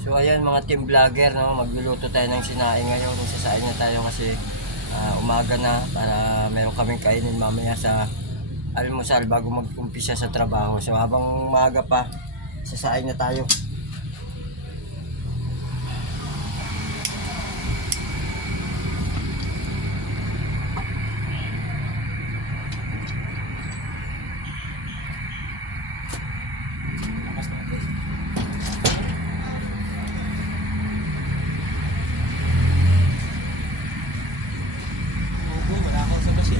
So ayan mga team vlogger, no, magluluto tayo ng sinaing ngayon. Sasain na tayo kasi umaga na para meron kaming kainin mamaya sa almusal bago mag-umpisa sa trabaho. So habang umaga pa, sasain na tayo. Wala akong sa basi.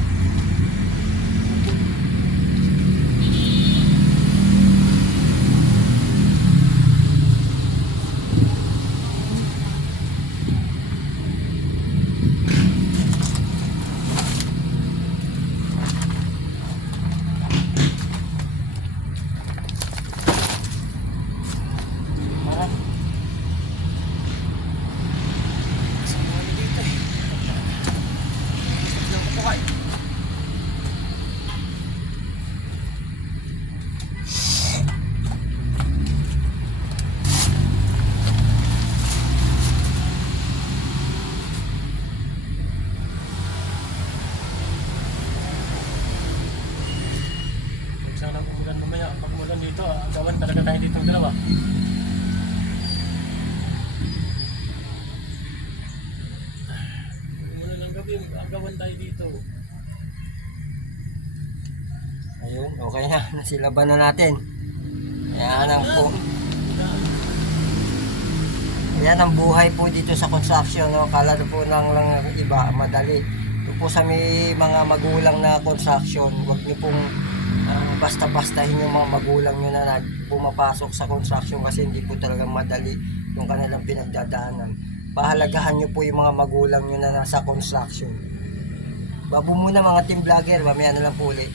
Sana umulan mamaya. Pag umulan dito, gawan talaga tayo ditong dalawa. Umulan ng gabi, gawan tayo dito. Ayun, okay na. Nasilaban na natin. Yan ang po. Yan ang buhay po dito sa construction, no? Kala po lang iba, madali. Ito po sa may mga magulang na construction, huwag niyo pong basta-bastahin yung mga magulang nyo na pumapasok sa construction kasi hindi po talagang madali yung kanilang pinagdadaanan. Pahalagahan nyo po yung mga magulang nyo na nasa construction. Babo muna mga team vlogger, mamaya na lang po ulit.